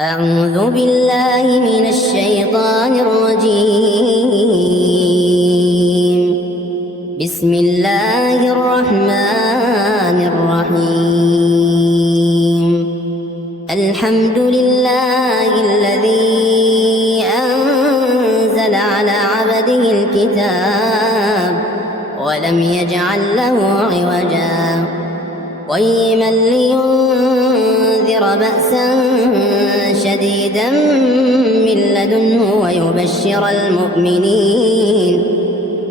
أعوذ بالله من الشيطان الرجيم. بسم الله الرحمن الرحيم. الحمد لله الذي أنزل على عبده الكتاب ولم يجعل له عوجا قيما لينذر بأسا شديدا من لدنه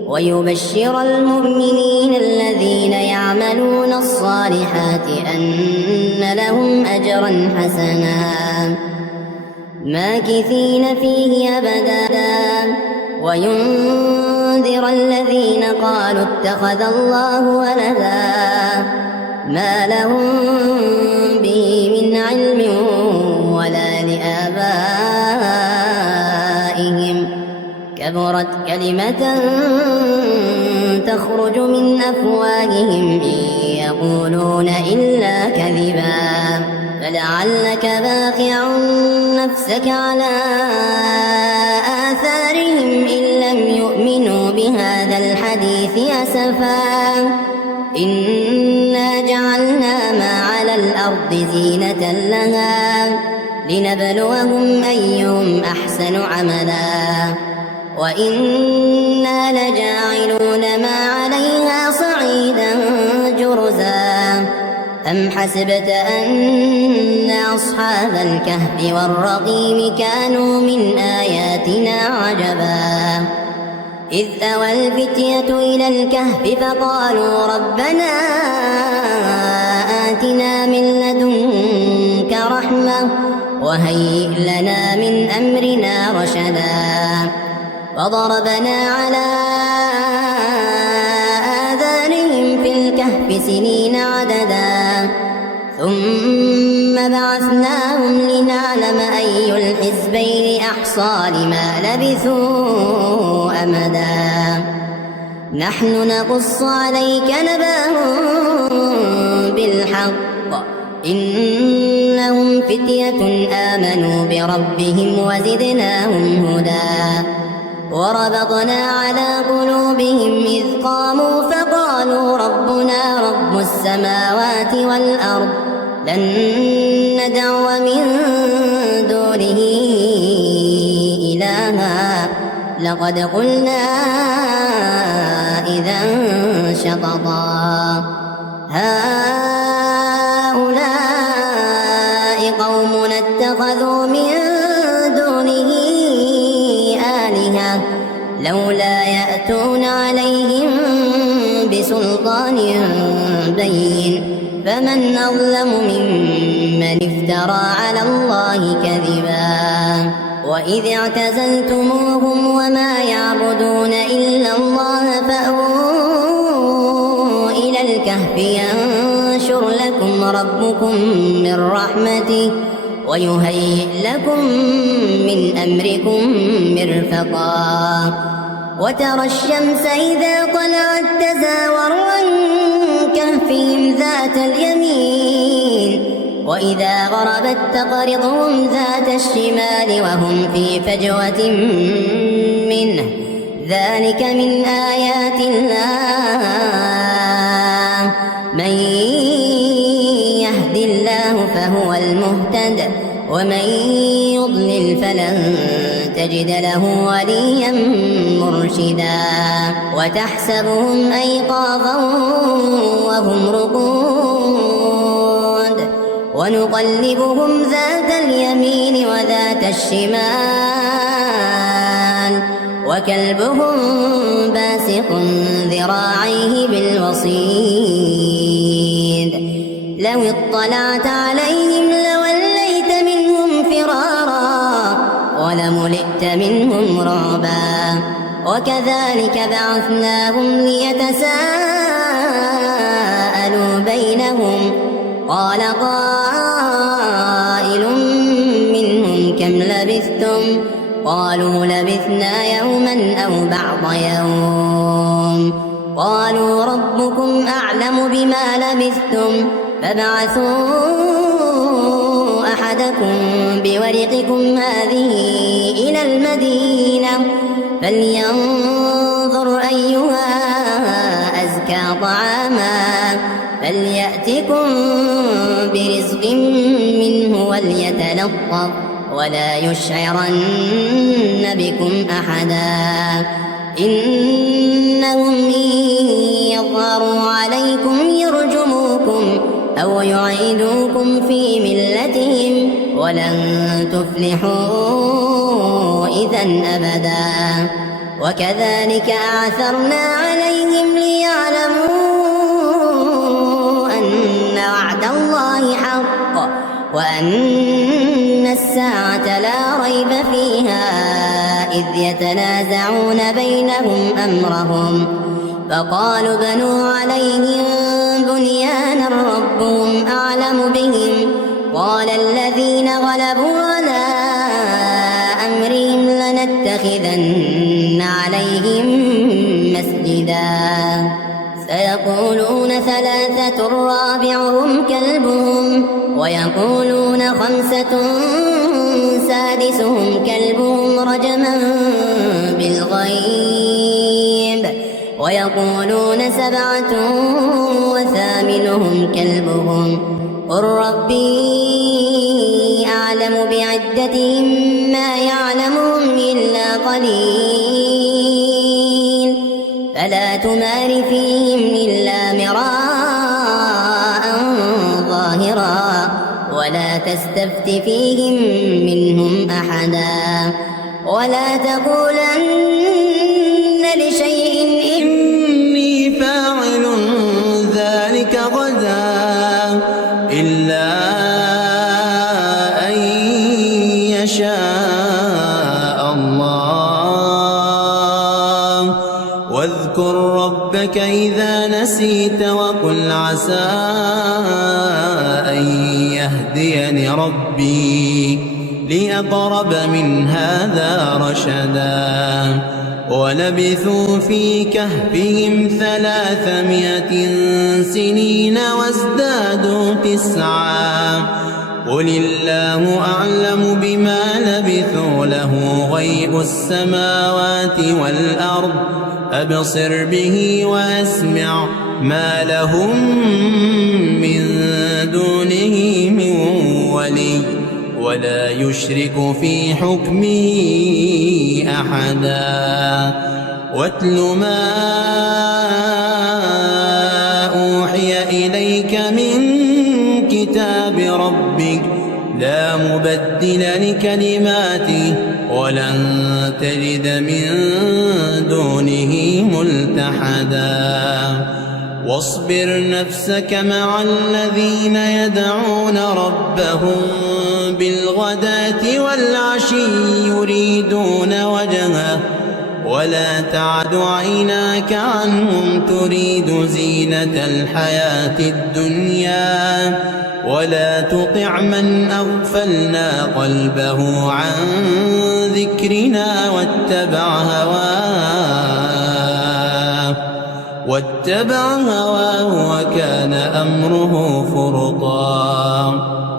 ويبشر المؤمنين الذين يعملون الصالحات أن لهم أجرا حسنا ماكثين فيه أبدا وينذر الذين قالوا اتخذ الله ولدا ما لهم به من علم ولا لآبائهم كبرت كلمة تخرج من أفواههم إن يقولون إلا كذبا فلعلك باخع نفسك على آثارهم إن لم يؤمنوا بهذا الحديث أسفا إنا جعلنا ما على الأرض زينة لها لنبلوهم أيهم أحسن عملا وإنا لجاعلون ما عليها صعيدا جرزا أم حسبت أن أصحاب الكهف والرقيم كانوا من آياتنا عجبا إذ أوى الفتية إلى الكهف فقالوا ربنا آتنا من لدنك رحمة وهيئ لنا من أمرنا رشدا وضربنا على آذانهم في الكهف سنين عددا ثم بعثناهم لنعلم أي الحزبين أحصى لما لبثوا أمدا نحن نقص عليك نبأهم بالحق إنهم فتية آمنوا بربهم وزدناهم هدى وربطنا على قلوبهم إذ قاموا فقالوا ربنا رب السماوات والأرض لن ندعو من دونه إلها لقد قلنا إذا شططا هؤلاء قومنا اتخذوا من دونه آلهة لولا يأتون عليهم بسلطان بين فمن أظلم ممن افترى على الله كذبا وإذ اعتزلتموهم وما يعبدون إلا الله فأووا إلى الكهف ينشر لكم ربكم من رحمته ويهيئ لكم من أمركم مرفقا وترى الشمس إذا طلعت تزاور عن كهفهم ذات اليمين وإذا غربت تقرضهم ذات الشمال وهم في فجوة منه ذلك من آيات الله من يهد الله فهو المهتد ومن يضلل فلن تجد له وليا مرشدا وتحسبهم أيقاظا وهم رقود ونقلبهم ذات اليمين وذات الشمال وكلبهم باسق ذراعيه بالوصيد لو اطلعت عليهم لوليت منهم فرارا ولملئت منهم رعبا وكذلك بعثناهم ليتساءلوا بينهم قال قائل منهم كم لبثتم قالوا لبثنا يوما أو بعض يوم قالوا ربكم أعلم بما لبثتم فابعثوا أحدكم بورقكم هذه إلى المدينة فلينظر أيها أزكى طعاما فليأتكم برزق منه وليتلطف ولا يشعرن بكم أحدا إنهم إن يظهروا عليكم يرجموكم أو يعيدوكم في ملتهم ولن تفلحوا إذا أبدا وكذلك أعثرنا عليهم ليعلموا أن وعد الله حق وأن الساعة لا ريب فيها إذ يتنازعون بينهم أمرهم فقالوا بنوا عليهم بنيانا ربهم أعلم بهم قال الذين غلبوا على أمرهم لنتخذن عليهم مسجدا سيقولون ثلاثة رابعهم كلبهم ويقولون خمسة سادسهم كلبهم رجما بالغيب ويقولون سبعة وثامنهم كلبهم قل ربي أعلم بعدتهم ما يعلمهم إلا قليل فلا تمار فيهم إلا مراء ظاهرا ولا تستفت فيهم منهم أحدا ولا تقولن لشيء إني فاعل ذلك غدا إلا أن يشاء الله واذكر ربك إذا نسيت وقل عسى أن يهديني ربي لأقرب من هذا رشدا ولبثوا في كهفهم 300 سنين وازدادوا 9 قل الله أعلم بما لبثوا له غيب السماوات والأرض أبصر به وأسمع ما لهم من دونه من ولي ولا يشرك في حكمه أحدا واتل ما أوحي إليك من كتاب ربك لا مبدل لكلماته ولن تجد من دونه ملتحدا واصبر نفسك مع الذين يدعون ربهم بالغداة والعشي يريدون وجهه ولا تعد عيناك عنهم تريد زينة الحياة الدنيا ولا تطع من أغفلنا قلبه عن ذكرنا واتبع هواه وكان أمره فرطا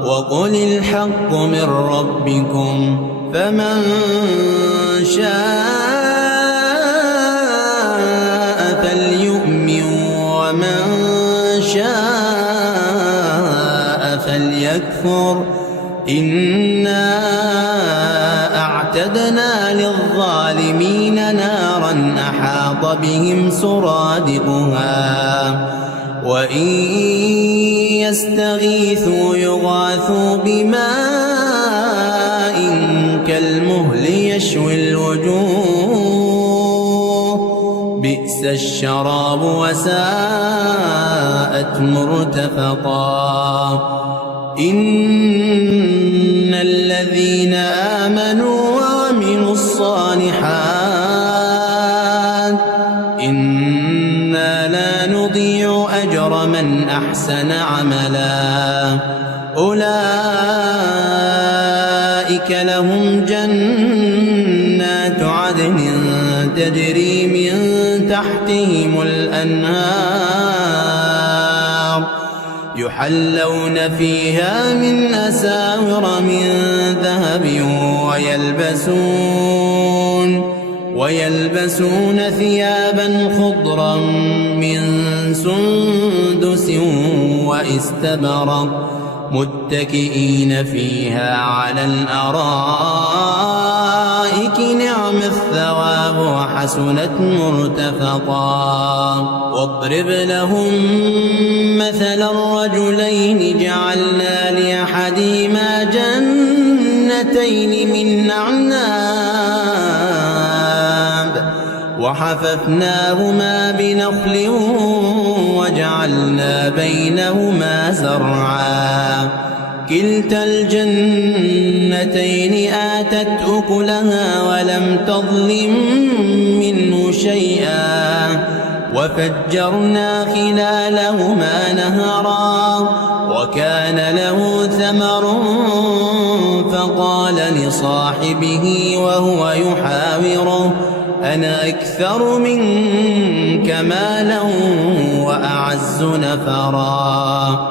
وقل الحق من ربكم فمن شاء فليؤمن ومن شاء فليكفر إنا أعتدنا للظالمين نارا أحاط بهم سرادقها وإن يستغيثوا يغاثوا بماء كالمهل يشوي الوجوه بئس الشراب وساءت مرتفقا إن الذين آمنوا وعملوا الصالحات إنا لا نضيع أجر من أحسن عملا أولئك لهم جنات عدن تجري من تحتهم الأنهار يحلون فيها من أساور من ذهب ويلبسون ثيابا خضرا من سندس واستبرق متكئين فيها على الأرائك نعم الثواب وحسنت مرتفقا. واضرب لهم مثلا الرجلين جعلنا لأحدهما جنتين من أعناب وحففناهما بنخل وجعلنا بينهما زرعا كلتا الجنتين آتت أكلها ولم تظلم منه شيئا وفجرنا خلالهما نهرا وكان له ثمر فقال لصاحبه وهو يحاوره أنا أكثر منك مالا وأعز نفرا.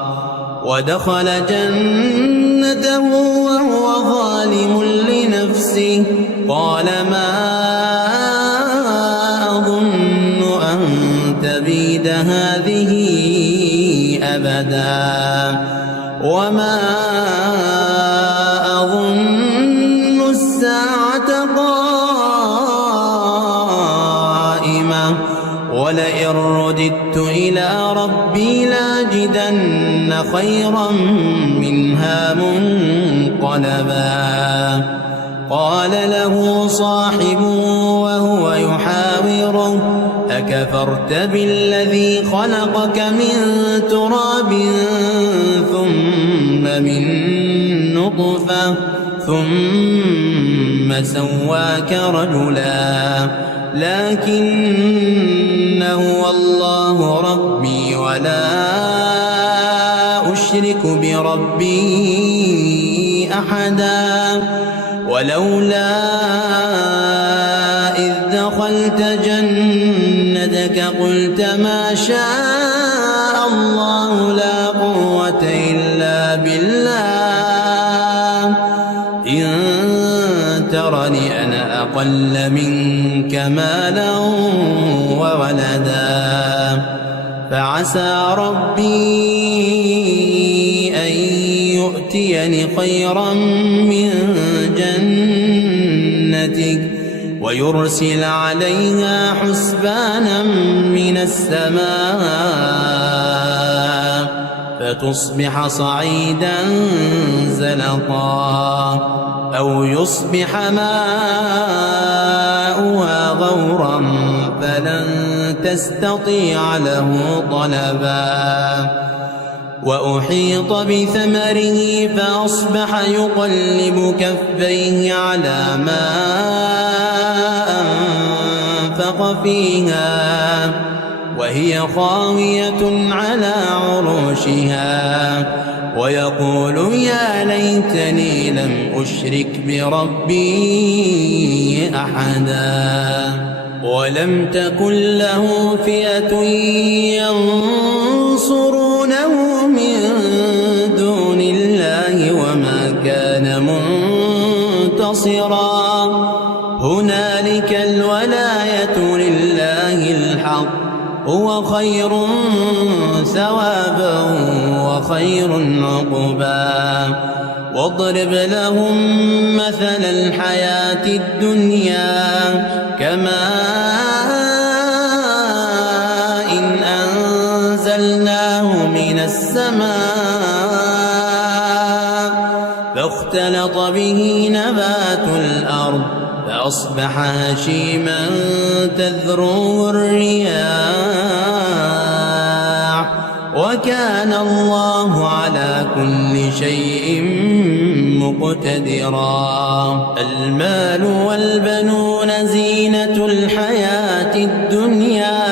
ودخل جنته وهو ظالم لنفسه قال ما أظن أن تبيد هذه أبدا وما أظن الساعة قائمة ولئن رددت إلى ربي لاجدن خيرا منها منقلبا. قال له صاحبه وهو يحاوره أكفرت بالذي خلقك من تراب ثم من نطفة ثم سواك رجلا لكن هو الله ربي ولا أشرك بربي أحدا. ولولا إذ دخلت جنتك قلت ما شاء الله لا قوة إلا بالله إن ترني أنا أقل منك مالا وولدا فعسى ربي أن يؤتيني خيرا من جنتك ويرسل عليها حسبانا من السماء فتصبح صعيدا زلقا أو يصبح ماؤها غورا فلن تستطيع له طلبا. وأحيط بثمره فأصبح يقلب كفيه على ما أنفق فيها وهي خاوية على عروشها ويقول يا ليتني لم أشرك بربي أحدا. ولم تكن له فئة ينصرونه من دون الله وما كان منتصرا. هنالك الولاية لله الحق هو خير ثوابا وخير عقبا. واضرب لهم مثل الحياة الدنيا كماء إن أنزلناه من السماء فاختلط به نبات الأرض فأصبح هشيما تذروه الرياح وكان الله على كل شيء مقتدرا. المال والبنون زينة الحياة الدنيا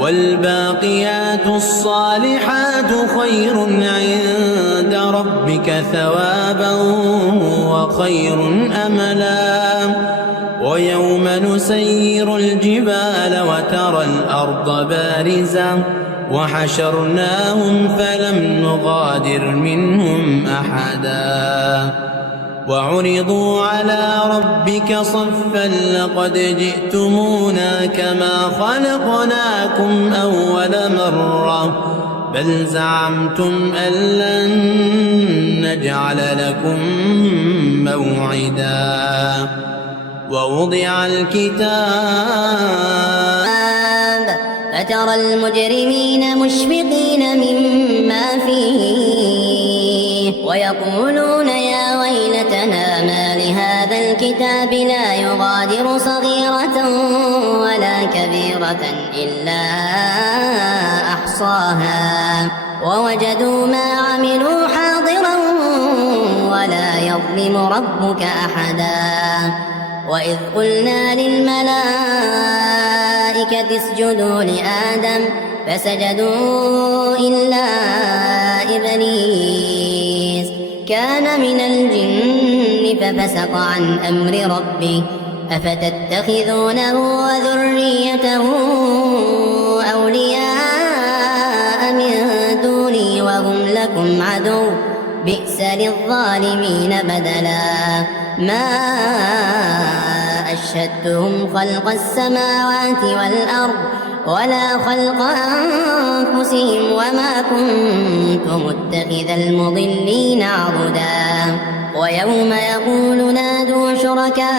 والباقيات الصالحات خير عند ربك ثوابا وخير أملا. ويوم نسير الجبال وترى الأرض بارزة وحشرناهم فلم نغادر منهم أحدا وعرضوا على ربك صفا لقد جئتمونا كما خلقناكم أول مرة بل زعمتم أن لن نجعل لكم موعدا ووضع الكتاب فترى المجرمين مشفقين مما فيه ويقولون يا ويلتنا ما لهذا الكتاب لا يغادر صغيرة ولا كبيرة إلا أحصاها ووجدوا ما عملوا حاضرا ولا يظلم ربك أحدا وإذ قلنا للملائكة اسجدوا لآدم فسجدوا إلا إبليس كان من الجن ففسق عن أمر ربه أفتتخذونه وذريته أولياء من دوني وهم لكم عدو بئس للظالمين بدلا ما أشهدتهم خلق السماوات والأرض ولا خلق أنفسهم وما كنت متخذ المضلين عضدا ويوم يقول نادوا شركائي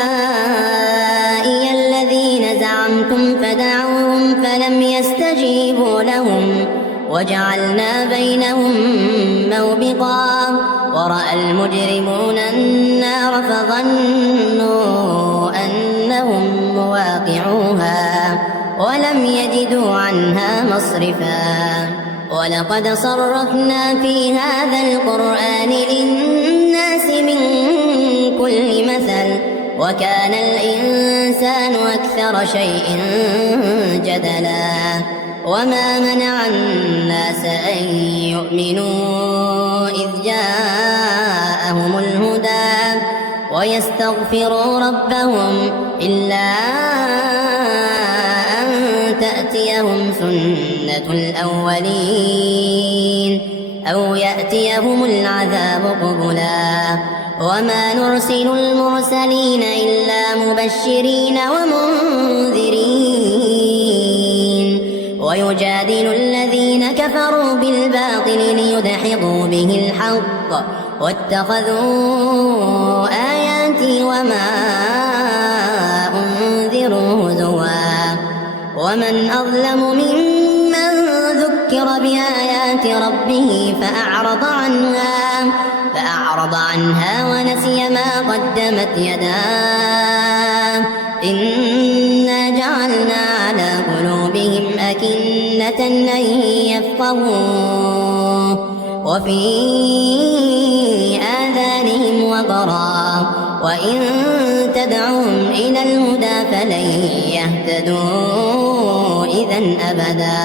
الذين زعمتم فدعوهم فلم يستجيبوا لهم وجعلنا بينهم موبقا ورأى المجرمون النار فظنوا أنهم مواقعوها ولم يجدوا عنها مصرفا ولقد صرفنا في هذا القرآن للناس من كل مثل وكان الإنسان أكثر شيء جدلا وما منع الناس أن يؤمنوا إذ جاءهم الهدى ويستغفروا ربهم إلا أن تأتيهم سنة الأولين أو يأتيهم العذاب قبلا وما نرسل المرسلين إلا مبشرين ومنذرين ويجادل الذين كفروا بالباطل ليدحضوا به الحق واتخذوا آياتي وما أنذروا هزوا ومن أظلم ممن ذكر بآيات ربه فأعرض عنها ونسي ما قدمت يداه إنا جعلنا على قلوبهم أكنة أن يفقهوه وفي آذانهم وقرا وإن تدعوهم إلى الهدى فلن يهتدوا إذا أبدا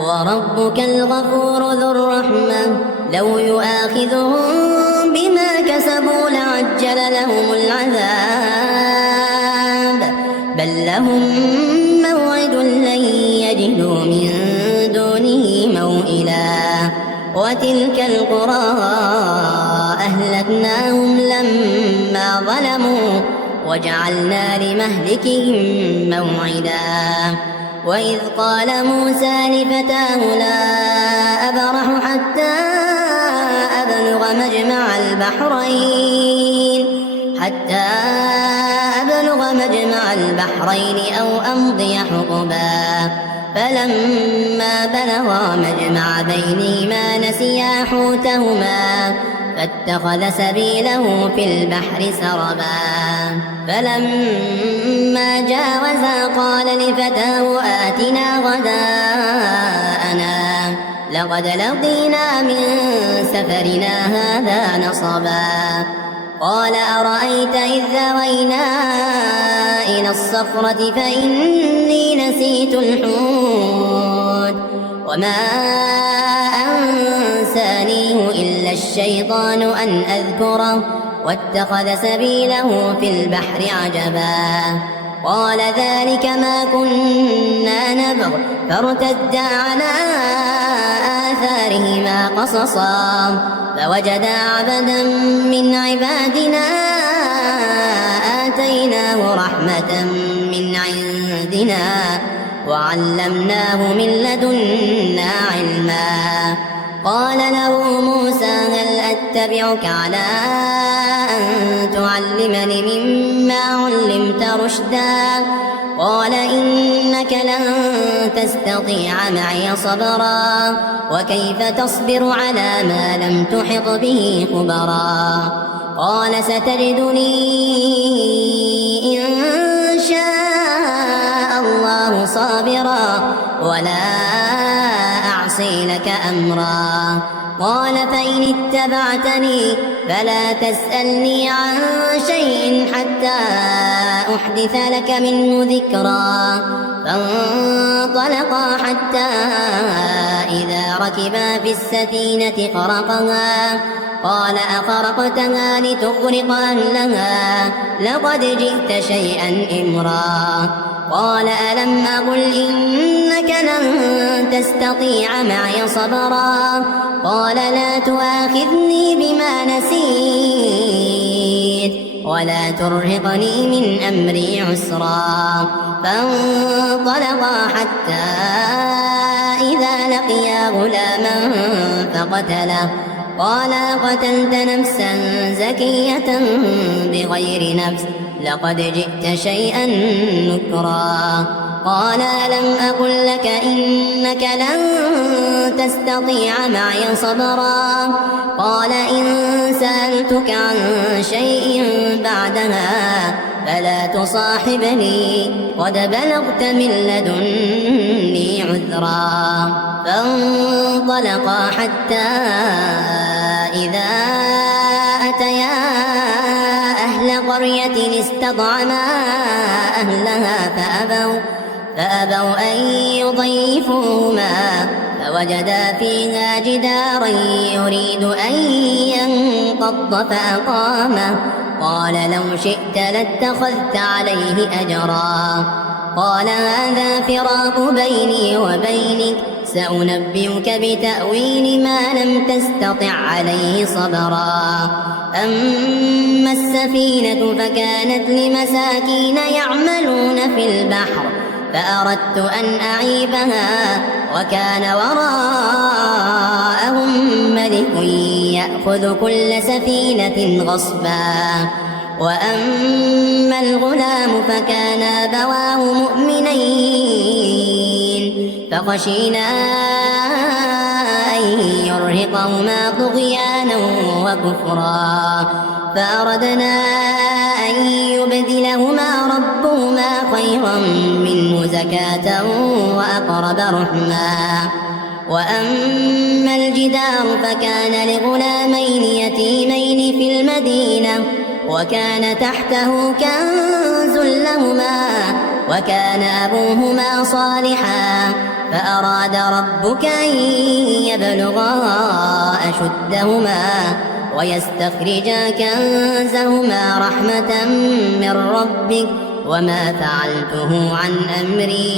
وربك الغفور ذو الرحمة لو يؤاخذهم بما كسبوا لعجل لهم العذاب بل لهم موعد لن يجدوا من دونه موئلا وتلك القرى أهلكناهم لما ظلموا وجعلنا لمهلكهم موعدا وإذ قال موسى لفتاه لا أبرح حتى أبلغ مجمع البحرين أو أمضي حقبا فلما بلغا مجمع بينهما نسيا حوتهما فاتخذ سبيله في البحر سربا فلما جاوزا قال لفتاه آتنا غداءنا لقد لقينا من سفرنا هذا نصبا قال أرأيت إذ ذوينا إلى الصخرة فإني نسيت الحوت وما أنسانيه إلا الشيطان أن أذكره واتخذ سبيله في البحر عجبا قال ذلك ما كنا نبغ فارتدا على آثارهما قصصا فوجدا عبدا من عبادنا آتيناه رحمة من عندنا وعلمناه من لدنا علما. قال له موسى هل أتبعك على أن تعلمني مما علمت رشدا؟ قال إنك لن تستطيع معي صبرا وكيف تصبر على ما لم تحط به خبرا. قال ستجدني إن شاء الله صابرا ولا أعصي لك أمرا. قال فإن اتبعتني فلا تسألني عن شيء حتى أحدث لك منه ذكرا. فانطلقا حتى إذا ركبا في السفينة خرقها قال أخرقتها لتغرق أهلها لقد جئت شيئا إمرا. قال ألم أقل إنك لن تستطيع معي صبرا. قال لا تؤاخذني بما نسيت ولا ترهقني من أمري عسرا. فانطلقا حتى إذا لقيا غلاما فقتله. قال قتلت نفسا زكية بغير نفس لقد جئت شيئا نكرا. قال ألم أقل لك إنك لن تستطيع معي صبرا. قال إن سألتك عن شيء بعدها فلا تصاحبني قد بلغت من لدني عذرا. فانطلقا حتى إذا أتيا أهل قرية استطعما أهلها فأبوا أن يضيفوهما فوجدا فيها جدارا يريد أن ينقض فأقامه. قال لو شئت لاتخذت عليه أجرا. قال هذا فراق بيني وبينك سأنبئك بتأويل ما لم تستطع عليه صبرا. أما السفينة فكانت لمساكين يعملون في البحر فأردت أن أعيبها وكان وراءهم ملك يأخذ كل سفينة غصبا. وأما الغلام فكان أبواه مؤمنين فخشينا أن يرهقهما طغيانا وكفرا فأردنا أن يبدلهما ربهما خيرا منه زكاة وأقرب رحما. وأما الجدار فكان لغلامين يتيمين في المدينة وكان تحته كنز لهما وكان أبوهما صالحا فأراد ربك أن يبلغا أشدهما ويستخرجا كنزهما رحمة من ربك وما فعلته عن أمري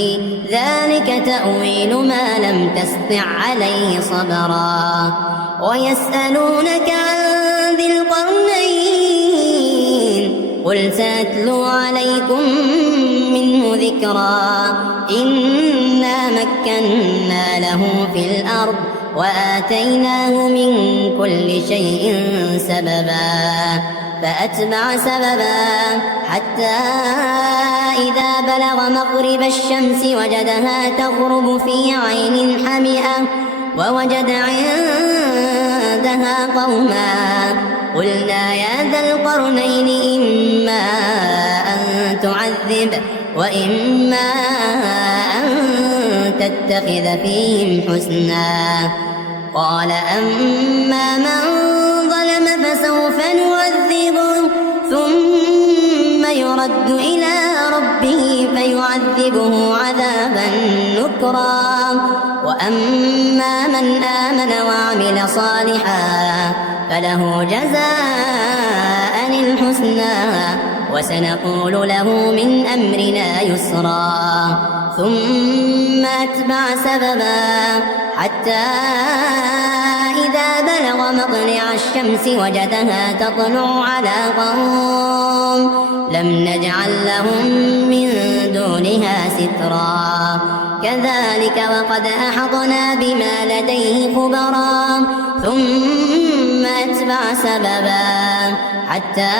ذلك تأويل ما لم تسطع عليه صبرا. ويسألونك عن ذي القرنين قل سأتلو عليكم منه ذكرا. إنا مكنا له في الأرض وآتيناه من كل شيء سببا فأتبع سببا حتى إذا بلغ مغرب الشمس وجدها تغرب في عين حمئة ووجد عندها قوما قلنا يا ذا القرنين إما أن تعذب وإما أن تتخذ فيهم حسنا. قال أما من ظلم فسوف نعذبه ثم يرد إلى ربه فيعذبه عذابا نكرا. وأما من آمن وعمل صالحا فله جزاء الحسنى وسنقول له من أمرنا يسرا ثم أتبع سببا حتى إذا بلغ مطلع الشمس وجدها تطلع على قوم لم نجعل لهم من دونها سترا كذلك وقد أحطنا بما لديه خبرا ثم أتبع سببا حتى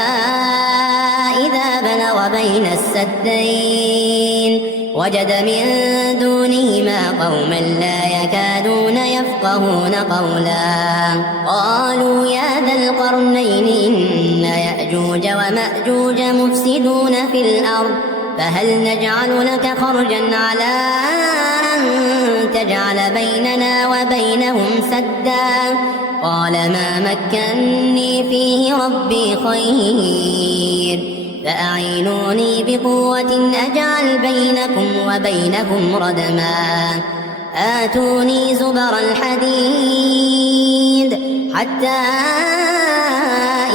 إذا بلغ بين السدين وجد من دونهما قوما لا يكادون يفقهون قولا قالوا يا ذا القرنين إن يأجوج ومأجوج مفسدون في الأرض فهل نجعل لك خرجا على أن تجعل بيننا وبينهم سدا قال ما مكني فيه ربي خير فأعينوني بقوة أجعل بينكم وبينهم ردما آتوني زبر الحديد حتى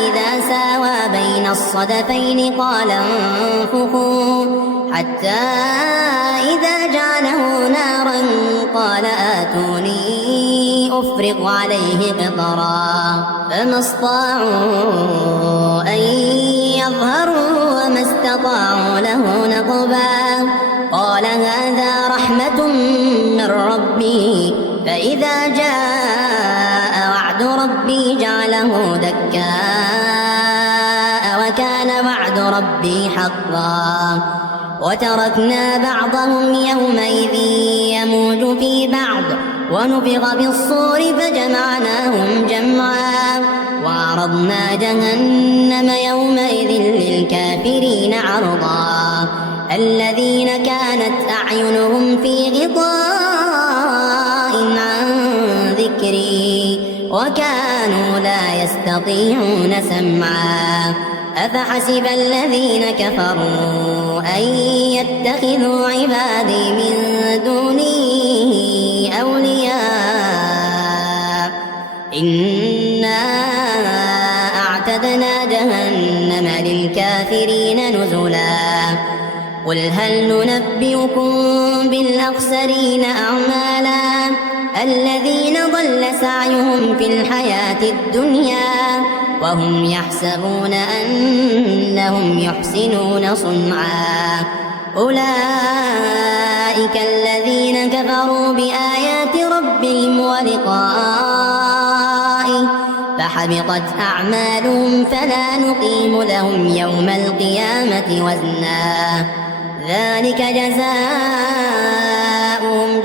إذا ساوى بين الصدفين قال انفخوا حتى إذا جعله نارا قال آتوني أفرغ عليه قطرا فما استطاعوا أن يظهروا وما استطاعوا له نقبا قال هذا رحمة من ربي فإذا جاء وعد ربي جعله دكاء وكان وعد ربي حقا وتركنا بعضهم يومئذ يموج في بعض ونفخ بالصور فجمعناهم جمعا وعرضنا جهنم يومئذ للكافرين عرضا الذين كانت أعينهم في غطاء عن ذكري وكانوا لا يستطيعون سمعا أفحسب الذين كفروا أن يتخذوا عبادي من دوني أولياء إنا أعتدنا جهنم للكافرين نزلا قل هل ننبئكم بالأخسرين أعمالا الذين ضل سعيهم في الحياة الدنيا وهم يحسبون أنهم يحسنون صنعا أولئك الذين كفروا بآيات ربهم ولقائه فحبطت أعمالهم فلا نقيم لهم يوم القيامة وزنا ذلك جزاؤهم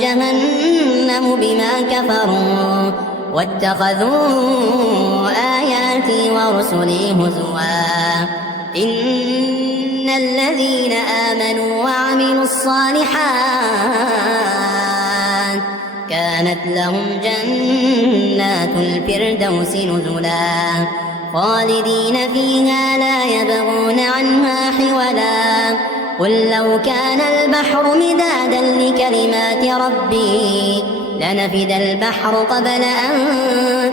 جهنم بما كفروا واتخذوا آياتي ورسلي هزوا إن الذين آمنوا وعملوا الصالحات كانت لهم جنات الفردوس نزلا خالدين فيها لا يبغون عنها حولا قل لو كان البحر مدادا لكلمات ربي لنفد البحر قبل أن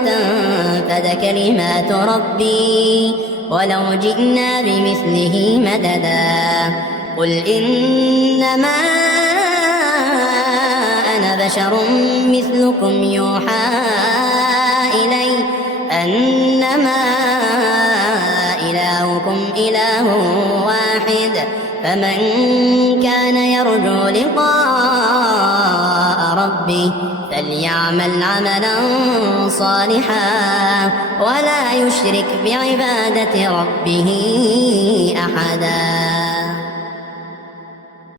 تنفد كلمات ربي ولو جئنا بمثله مددا قل إنما أنا بشر مثلكم يوحى إلي أنما إلهكم إله واحد فمن كان يرجو لقاء ربه فليعمل عملا صالحا ولا يشرك بعبادة ربه